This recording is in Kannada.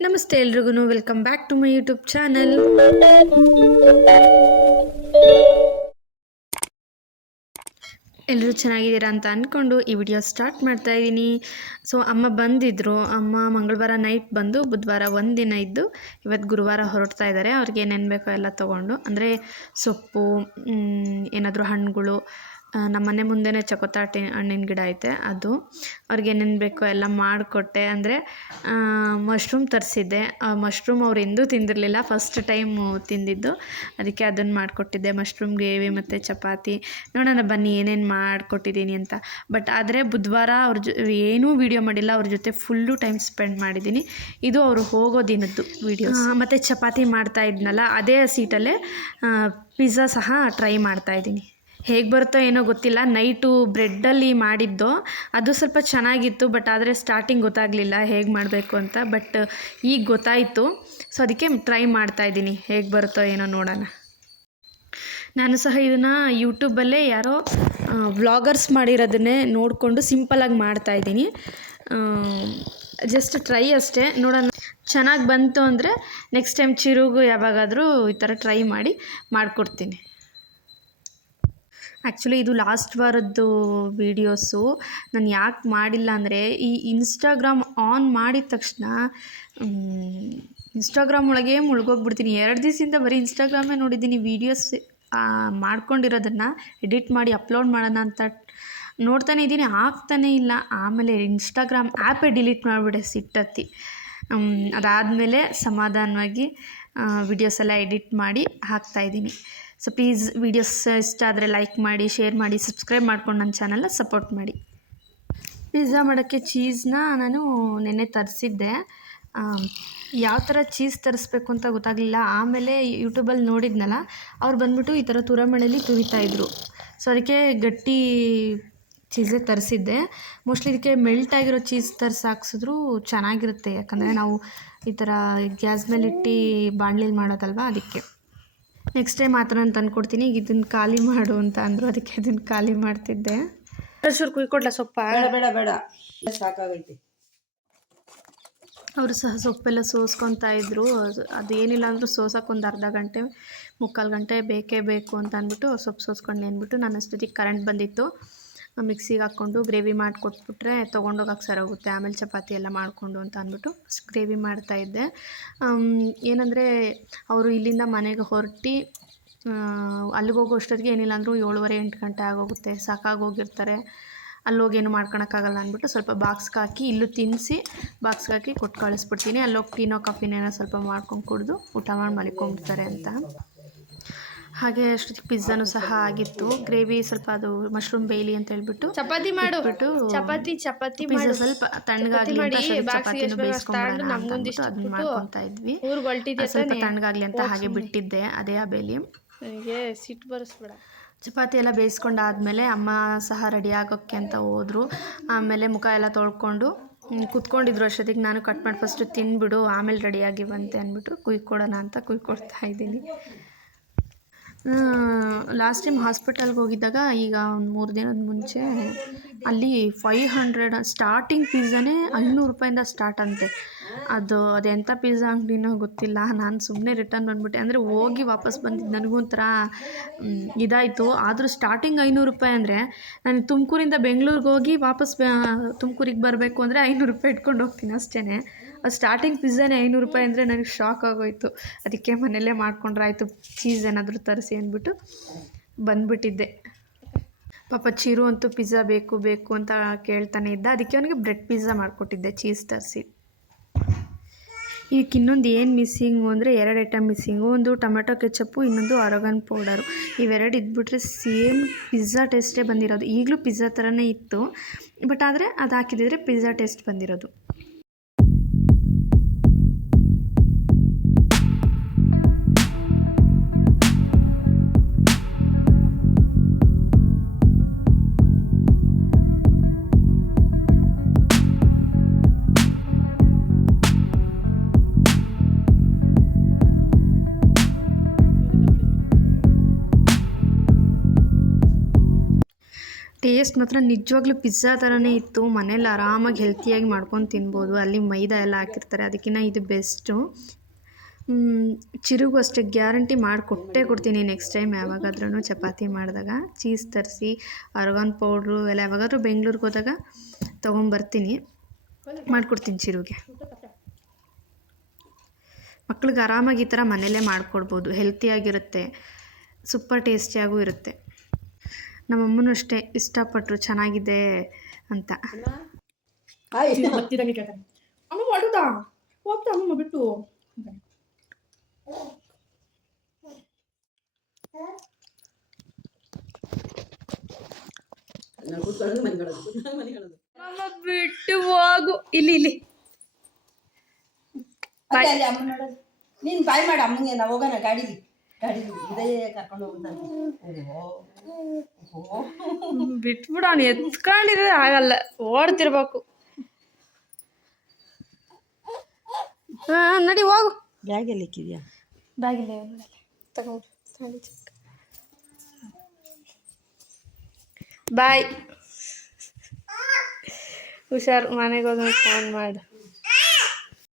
ನಮಸ್ತೆ ಎಲ್ರಿಗೂ welcome back to my YouTube channel ಎಲ್ಲರೂ ಚೆನ್ನಾಗಿದ್ದೀರಾ ಅಂತ ಅಂದ್ಕೊಂಡು ಈ ವಿಡಿಯೋ ಸ್ಟಾರ್ಟ್ ಮಾಡ್ತಾ ಇದ್ದೀನಿ. ಸೊ ಅಮ್ಮ ಬಂದಿದ್ದರು ಅಮ್ಮ ಮಂಗಳವಾರ ನೈಟ್ ಬಂದು ಬುಧವಾರ ಒಂದು ದಿನ ಇದ್ದು ಇವತ್ತು ಗುರುವಾರ ಹೊರಡ್ತಾ ಇದ್ದಾರೆ. ಅವ್ರಿಗೆ ಏನೇನು ಬೇಕೋ ಎಲ್ಲ ತೊಗೊಂಡು. ಅಂದರೆ ಸೊಪ್ಪು ಏನಾದರೂ ಹಣ್ಣುಗಳು ನಮ್ಮ ಮನೆ ಮುಂದೆನೇ ಚಕೋತಾಟಿ ಹಣ್ಣಿನ ಗಿಡ ಐತೆ, ಅದು. ಅವ್ರಿಗೆ ಏನೇನು ಬೇಕೋ ಎಲ್ಲ ಮಾಡಿಕೊಟ್ಟೆ. ಅಂದರೆ ಮಶ್ರೂಮ್ ತರಿಸಿದ್ದೆ. ಮಶ್ರೂಮ್ ಅವ್ರು ಎಂದೂ ತಿಂದಿರಲಿಲ್ಲ. ಫಸ್ಟ್ ಟೈಮು ತಿಂದಿದ್ದು. ಅದಕ್ಕೆ ಅದನ್ನು ಮಾಡಿಕೊಟ್ಟಿದ್ದೆ. ಮಶ್ರೂಮ್ ಗ್ರೇವಿ ಮತ್ತು ಚಪಾತಿ. ನೋಡೋಣ ಬನ್ನಿ ಏನೇನು ಮಾಡಿಕೊಟ್ಟಿದ್ದೀನಿ ಅಂತ. ಬಟ್ ಆದರೆ ಬುಧವಾರ ಅವ್ರ ಜೊ, ಏನೂ ವೀಡಿಯೋ ಮಾಡಿಲ್ಲ. ಅವ್ರ ಜೊತೆ ಫುಲ್ಲು ಟೈಮ್ ಸ್ಪೆಂಡ್ ಮಾಡಿದ್ದೀನಿ ಇದು ಅವರು ಹೋಗೋ ದಿನದ್ದು ವೀಡಿಯೋಸ್ ಮತ್ತು ಚಪಾತಿ ಮಾಡ್ತಾ ಇದ್ನಲ್ಲ, ಅದೇ ಸೀಟಲ್ಲೇ ಪಿಜ್ಜಾ ಸಹ ಟ್ರೈ ಮಾಡ್ತಾ ಇದ್ದೀನಿ. ಹೇಗೆ ಬರುತ್ತೋ ಏನೋ ಗೊತ್ತಿಲ್ಲ. ನೈಟು ಬ್ರೆಡ್ಡಲ್ಲಿ ಮಾಡಿದ್ದು. ಅದು ಸ್ವಲ್ಪ ಚೆನ್ನಾಗಿತ್ತು, ಬಟ್ ಆದರೆ ಸ್ಟಾರ್ಟಿಂಗ್ ಗೊತ್ತಾಗಲಿಲ್ಲ ಹೇಗೆ ಮಾಡಬೇಕು ಅಂತ. ಬಟ್ ಈಗ ಗೊತ್ತಾಯಿತು. ಸೊ ಅದಕ್ಕೆ ಟ್ರೈ ಮಾಡ್ತಾ ಇದ್ದೀನಿ ಹೇಗೆ ಬರುತ್ತೋ ಏನೋ ನೋಡೋಣ. ನಾನು ಸಹ ಇದನ್ನು ಯೂಟ್ಯೂಬಲ್ಲೇ ಯಾರೋ ವ್ಲಾಗರ್ಸ್ ಮಾಡಿರೋದನ್ನೇ ನೋಡಿಕೊಂಡು ಸಿಂಪಲಾಗಿ ಮಾಡ್ತಾಯಿದ್ದೀನಿ ಜಸ್ಟ್ ಟ್ರೈ ಅಷ್ಟೇ. ನೋಡೋಣ. ಚೆನ್ನಾಗಿ ಬಂತು ಅಂದರೆ ನೆಕ್ಸ್ಟ್ ಟೈಮ್ ಚಿರುಗು ಯಾವಾಗಾದರೂ ಈ ಥರ ಟ್ರೈ ಮಾಡಿ ಮಾಡಿಕೊಡ್ತೀನಿ. ಆ್ಯಕ್ಚುಲಿ ಇದು ಲಾಸ್ಟ್ ವಾರದ್ದು ವೀಡಿಯೋಸು ನಾನು ಯಾಕೆ ಮಾಡಿಲ್ಲ ಅಂದರೆ, ಈ ಇನ್ಸ್ಟಾಗ್ರಾಮ್ ಆನ್ ಮಾಡಿದ ತಕ್ಷಣ ಇನ್ಸ್ಟಾಗ್ರಾಮ್ ಒಳಗೆ ಮುಳುಗೋಗ್ಬಿಡ್ತೀನಿ. ಎರಡು ದಿವಸದಿಂದ ಬರೀ ಇನ್ಸ್ಟಾಗ್ರಾಮೇ ನೋಡಿದ್ದೀನಿ ವೀಡಿಯೋಸ್ ಮಾಡ್ಕೊಂಡಿರೋದನ್ನು ಎಡಿಟ್ ಮಾಡಿ ಅಪ್ಲೋಡ್ ಮಾಡೋಣ ಅಂತ ನೋಡ್ತಾನೆ ಇದ್ದೀನಿ. ಆಗ್ತಾನೆ ಇಲ್ಲ. ಆಮೇಲೆ ಇನ್ಸ್ಟಾಗ್ರಾಮ್ ಆ್ಯಪೇ ಡಿಲೀಟ್ ಮಾಡಿಬಿಡೆ ಸಿಟ್ಟತ್ತಿ. ಅದಾದಮೇಲೆ ಸಮಾಧಾನವಾಗಿ ವಿಡಿಯೋಸ್ ಎಲ್ಲ ಎಡಿಟ್ ಮಾಡಿ ಹಾಕ್ತಾಯಿದ್ದೀನಿ ಸೊ ಪ್ಲೀಸ್ ವೀಡಿಯೋಸ್ ಇಷ್ಟ ಆದರೆ ಲೈಕ್ ಮಾಡಿ ಶೇರ್ ಮಾಡಿ ಸಬ್ಸ್ಕ್ರೈಬ್ ಮಾಡ್ಕೊಂಡು ನನ್ನ ಚಾನಲ್ನ ಸಪೋರ್ಟ್ ಮಾಡಿ. ಪಿಜ್ಜಾ ಮಾಡೋಕ್ಕೆ ಚೀಸ್ನ ನಾನು ನೆನ್ನೆ ತರಿಸಿದ್ದೆ. ಯಾವ ಥರ ಚೀಸ್ ತರಿಸ್ಬೇಕು ಅಂತ ಗೊತ್ತಾಗಲಿಲ್ಲ. ಆಮೇಲೆ ಯೂಟ್ಯೂಬಲ್ಲಿ ನೋಡಿದ್ನಲ್ಲ, ಅವ್ರು ಬಂದ್ಬಿಟ್ಟು ಈ ಥರ ತುರಮಳೆಯಲ್ಲಿ ತುರಿತಾಯಿದ್ರು ಸೊ ಅದಕ್ಕೆ ಗಟ್ಟಿ ಚೀಸೇ ತರಿಸಿದ್ದೆ. ಮೋಸ್ಟ್ಲಿ ಇದಕ್ಕೆ ಮೆಲ್ಟ್ ಆಗಿರೋ ಚೀಸ್ ತರಿಸಿ ಹಾಕ್ಸಿದ್ರು ಚೆನ್ನಾಗಿರುತ್ತೆ. ಯಾಕಂದರೆ ನಾವು ಈ ಥರ ಗ್ಯಾಸ್ ಮೇಲೆ ಇಟ್ಟು ಬಾಣಲಿಲಿ ಮಾಡೋದಲ್ವ, ಅದಕ್ಕೆ. ನೆಕ್ಸ್ಟ್ ಟೈಮ್ ಆ ಥರ ನಾನು ತಂದ್ಕೊಡ್ತೀನಿ. ಈಗ ಇದನ್ನು ಖಾಲಿ ಮಾಡು ಅಂತ ಅಂದರು. ಅದಕ್ಕೆ ಇದನ್ನು ಖಾಲಿ ಮಾಡ್ತಿದ್ದೆ. ಚೂರು ಕುಯ್ಕೊಡ್ಲ ಸೊಪ್ಪ? ಬೇಡ ಬೇಡ ಬೇಡ. ಸಾಕಾಗೈತಿ. ಅವರು ಸಹ ಸೊಪ್ಪೆಲ್ಲ ಸೋಸ್ಕೊತಾ ಇದ್ರು. ಅದು- ಏನಿಲ್ಲ ಅಂದರೂ ಸೋಸಕ್ಕೆ ಒಂದು ಅರ್ಧ ಗಂಟೆ ಮುಕ್ಕಾಲು ಗಂಟೆ ಬೇಕೇ ಬೇಕು ಅಂತ ಅಂದ್ಬಿಟ್ಟು ಸೊಪ್ಪು ಸೋಸ್ಕೊಂಡು ಅಂದ್ಬಿಟ್ಟು ನಾನು ಅಷ್ಟೊತ್ತಿಗೆ ಕರೆಂಟ್ ಬಂದಿತ್ತು. ಮಿಕ್ಸಿಗೆ ಹಾಕ್ಕೊಂಡು ಗ್ರೇವಿ ಮಾಡಿಕೊಟ್ಬಿಟ್ರೆ ತೊಗೊಂಡೋಗಕ್ಕೆ ಸರೋಗುತ್ತೆ ಆಮೇಲೆ ಚಪಾತಿ ಎಲ್ಲ ಮಾಡಿಕೊಂಡು ಅಂತ ಅಂದ್ಬಿಟ್ಟು ಗ್ರೇವಿ ಮಾಡ್ತಾಯಿದ್ದೆ ಏನಂದರೆ ಅವರು ಇಲ್ಲಿಂದ ಮನೆಗೆ ಹೊರಟಿ ಅಲ್ಲಿಗೆ ಹೋಗೋ ಅಷ್ಟೊತ್ತಿಗೆ ಏನಿಲ್ಲ ಅಂದರೂ ಏಳುವರೆ ಎಂಟು ಗಂಟೆ ಆಗೋಗುತ್ತೆ. ಸಾಕಾಗೋಗಿರ್ತಾರೆ ಅಲ್ಲೋಗಿ ಏನು ಮಾಡ್ಕೊಳಕ್ಕಾಗಲ್ಲ ಅಂದ್ಬಿಟ್ಟು ಸ್ವಲ್ಪ ಬಾಕ್ಸ್ಗೆ ಹಾಕಿ ಇಲ್ಲೂ ತಿನ್ನಿಸಿ ಬಾಕ್ಸ್ಗೆ ಹಾಕಿ ಕೊಟ್ಟು ಕಳಿಸ್ಬಿಡ್ತೀನಿ. ಅಲ್ಲೋಗಿ ಟೀನೋ ಕಾಫಿನೇನೋ ಸ್ವಲ್ಪ ಮಾಡ್ಕೊಂಡು ಕುಡಿದು ಊಟ ಮಾಡಿ ಮಲಿಕೊಂಡ್ಬಿಡ್ತಾರೆ ಅಂತ. ಹಾಗೆ ಅಷ್ಟೊತ್ತಿಗೆ ಪಿಜ್ಜಾನು ಸಹ ಆಗಿತ್ತು. ಗ್ರೇವಿ ಸ್ವಲ್ಪ ಅದು ಮಶ್ರೂಮ್ ಬೇಲಿ ಅಂತ ಹೇಳ್ಬಿಟ್ಟು ಚಪಾತಿ ಮಾಡಿಬಿಟ್ಟು ಚಪಾತಿ ಚಪಾತಿ ಪಿಜ್ಜಾ ಸ್ವಲ್ಪ ತಣ್ಣಗಾಗ್ಲಿ ಅಂತ ಚಪಾತಿನೂ ಅಂತ ಅದನ್ನ ಮಾಡ್ಕೊತಾ ಇದ್ವಿ. ಸ್ವಲ್ಪ ತಣ್ಣಗಾಗ್ಲಿ ಅಂತ ಹಾಗೆ. ಬಿಟ್ಟಿದ್ದೆ ಅದೇ ಆ ಬೇಲಿ. ನನಗೆ ಸಿಟ್ಟು ಬರಿಸ್ಬೇಡ. ಚಪಾತಿ ಎಲ್ಲ ಬೇಯಿಸ್ಕೊಂಡಾದ್ಮೇಲೆ ಅಮ್ಮ ಸಹ ರೆಡಿ ಆಗೋಕ್ಕೆ ಅಂತ ಹೋದ್ರು. ಆಮೇಲೆ ಮುಖ ಎಲ್ಲ ತೊಳ್ಕೊಂಡು ಕುತ್ಕೊಂಡಿದ್ರು ಅಷ್ಟೊತ್ತಿಗೆ. ನಾನು ಕಟ್ ಮಾಡಿ ಫಸ್ಟು ತಿನ್ಬಿಡು ಆಮೇಲೆ ರೆಡಿಯಾಗಿ ಬಂತೆ ಅಂದ್ಬಿಟ್ಟು ಕುಯ್ಕೊಡೋಣ ಅಂತ ಕುಯ್ಕೊಡ್ತಾ ಇದ್ದೀನಿ. ಲಾಸ್ಟ್ ಟೈಮ್ ಹಾಸ್ಪಿಟಲ್ಗೆ ಹೋಗಿದ್ದಾಗ ಈಗ ಒಂದು ಮೂರು ದಿನದ ಮುಂಚೆ ಅಲ್ಲಿ ಫೈವ್ ಹಂಡ್ರೆಡ್ ಸ್ಟಾರ್ಟಿಂಗ್ ಪಿಜ್ಜಾನೇ ಐನೂರು ರೂಪಾಯಿಂದ ಸ್ಟಾರ್ಟ್ ಅಂತೆ. ಅದು ಅದೆಂಥ ಪಿಜ್ಜಾ ಅಂಗಡಿನೋ ಗೊತ್ತಿಲ್ಲ. ನಾನು ಸುಮ್ಮನೆ ರಿಟರ್ನ್ ಬಂದ್ಬಿಟ್ಟೆ. ಅಂದರೆ ಹೋಗಿ ವಾಪಸ್ ಬಂದಿದ್ದು ನನಗೂ ಒಂಥರ ಮ್, ಇದಾಯಿತು. ಆದರೂ ಸ್ಟಾರ್ಟಿಂಗ್ ಐನೂರು ರೂಪಾಯಿ ಅಂದರೆ ನಾನು ತುಮಕೂರಿಂದ ಬೆಂಗಳೂರಿಗೆ ಹೋಗಿ ವಾಪಸ್ ತುಮಕೂರಿಗೆ ಬರಬೇಕು ಅಂದರೆ ಐನೂರು ರೂಪಾಯಿ ಇಟ್ಕೊಂಡು ಹೋಗ್ತೀನಿ ಅಷ್ಟೇ ಅದು ಸ್ಟಾರ್ಟಿಂಗ್ ಪಿಜ್ಜಾನೇ ಐನೂರು ರೂಪಾಯಿ ಅಂದರೆ ನನಗೆ ಶಾಕ್ ಆಗೋಯ್ತು. ಅದಕ್ಕೆ ಮನೆಯಲ್ಲೇ ಮಾಡ್ಕೊಂಡ್ರೆ ಆಯಿತು ಚೀಸ್ ಏನಾದರೂ ತರಿಸಿ ಅಂದ್ಬಿಟ್ಟು ಬಂದುಬಿಟ್ಟಿದ್ದೆ. ಪಾಪ ಚಿರು ಅಂತೂ ಪಿಜ್ಜಾ ಬೇಕು ಬೇಕು ಅಂತ ಕೇಳ್ತಾನೆ ಇದ್ದ. ಅದಕ್ಕೆ ಅವನಿಗೆ ಬ್ರೆಡ್ ಪಿಜ್ಜಾ ಮಾಡಿಕೊಟ್ಟಿದ್ದೆ ಚೀಸ್ ತರಿಸಿ. ಇದಕ್ಕೆ ಇನ್ನೊಂದು ಏನು ಮಿಸ್ಸಿಂಗು ಅಂದರೆ ಎರಡು ಐಟಮ್ ಮಿಸ್ಸಿಂಗು ಒಂದು ಟೊಮೆಟೊ ಕೆಚಪ್ಪು ಇನ್ನೊಂದು ಅರಗನ್ ಪೌಡರು ಇವೆರಡು ಇದ್ಬಿಟ್ರೆ ಸೇಮ್ ಪಿಜ್ಜಾ ಟೇಸ್ಟೇ ಬಂದಿರೋದು. ಈಗಲೂ ಪಿಜ್ಜಾ ಥರನೇ ಇತ್ತು. ಬಟ್ ಆದರೆ ಅದು ಹಾಕಿದಿದ್ರೆ ಪಿಜ್ಜಾ ಟೇಸ್ಟ್ ಬಂದಿರೋದು. ಟೇಸ್ಟ್ ಮಾತ್ರ ನಿಜವಾಗ್ಲೂ ಪಿಜ್ಜಾ ಥರನೇ ಇತ್ತು. ಮನೇಲಿ ಆರಾಮಾಗಿ ಹೆಲ್ತಿಯಾಗಿ ಮಾಡ್ಕೊಂಡು ತಿನ್ಬೋದು. ಅಲ್ಲಿ ಮೈದಾ ಎಲ್ಲ ಹಾಕಿರ್ತಾರೆ. ಅದಕ್ಕಿಂತ ಇದು ಬೆಸ್ಟು ಚಿರುಗು ಅಷ್ಟೇ. ಗ್ಯಾರಂಟಿ ಮಾಡಿಕೊಟ್ಟೇ ಕೊಡ್ತೀನಿ ನೆಕ್ಸ್ಟ್ ಟೈಮ್ ಯಾವಾಗಾದ್ರೂ ಚಪಾತಿ ಮಾಡಿದಾಗ. ಚೀಸ್ ತರಿಸಿ ಅರ್ಗಾನ್ ಪೌಡ್ರು ಎಲ್ಲ ಯಾವಾಗಾದರೂ ಬೆಂಗ್ಳೂರಿಗೆ ಹೋದಾಗ ತೊಗೊಂಬರ್ತೀನಿ. ಮಾಡಿಕೊಡ್ತೀನಿ ಚಿರುಗೆ. ಮಕ್ಳಿಗೆ ಆರಾಮಾಗಿ ಈ ಥರ ಮನೇಲೇ ಮಾಡಿಕೊಡ್ಬೋದು. ಹೆಲ್ತಿಯಾಗಿರುತ್ತೆ. ಸೂಪರ್ ಟೇಸ್ಟಿಯಾಗೂ ಇರುತ್ತೆ. ನಮ್ಮಮ್ಮನೂ ಅಷ್ಟೇ ಇಷ್ಟಪಟ್ಟರು ಚೆನ್ನಾಗಿದೆ ಅಂತ. ಬರ್ತಿದಂಗೆ ಕೇಳ್ತಾನೆ. ಅಮ್ಮ ಮಾಡುದಾ? ಹೋಗ್ತಾ ಅಮ್ಮ ಬಿಟ್ಟು. ಬಿಟ್ಟು ಹೋಗು. ಇಲ್ಲಿ ಇಲ್ಲಿ. ನೀನ್ ಬಾಯ್ ಮಾಡ ಅಮ್ಮಂಗೆ ನಾವು ಹೋಗೋಣ ಗಾಡಿಲಿ ಗಾಡಿಲಿ ಇದೇ ಕರ್ಕೊಂಡು ಹೋಗ್ತಾನೆ ಬಿಟ್ಬಿಡು ಅವ್ನು ಎತ್ಕೊಂಡಿದ್ರೆ ಆಗಲ್ಲ. ಓಡ್ತಿರ್ಬೇಕು. ಹಾ ನಡಿ ಹೋಗು. ಬ್ಯಾಗಲ್ಲಿ ಇಕ್ಕಿದ್ಯಾ? ಬ್ಯಾಗಿಲ್ಲ ತಗೊಂಡು ಬಾಯ್. ಹುಷಾರು ಮನೆಗೆ ಹೋಗಿ ಫೋನ್ ಮಾಡು.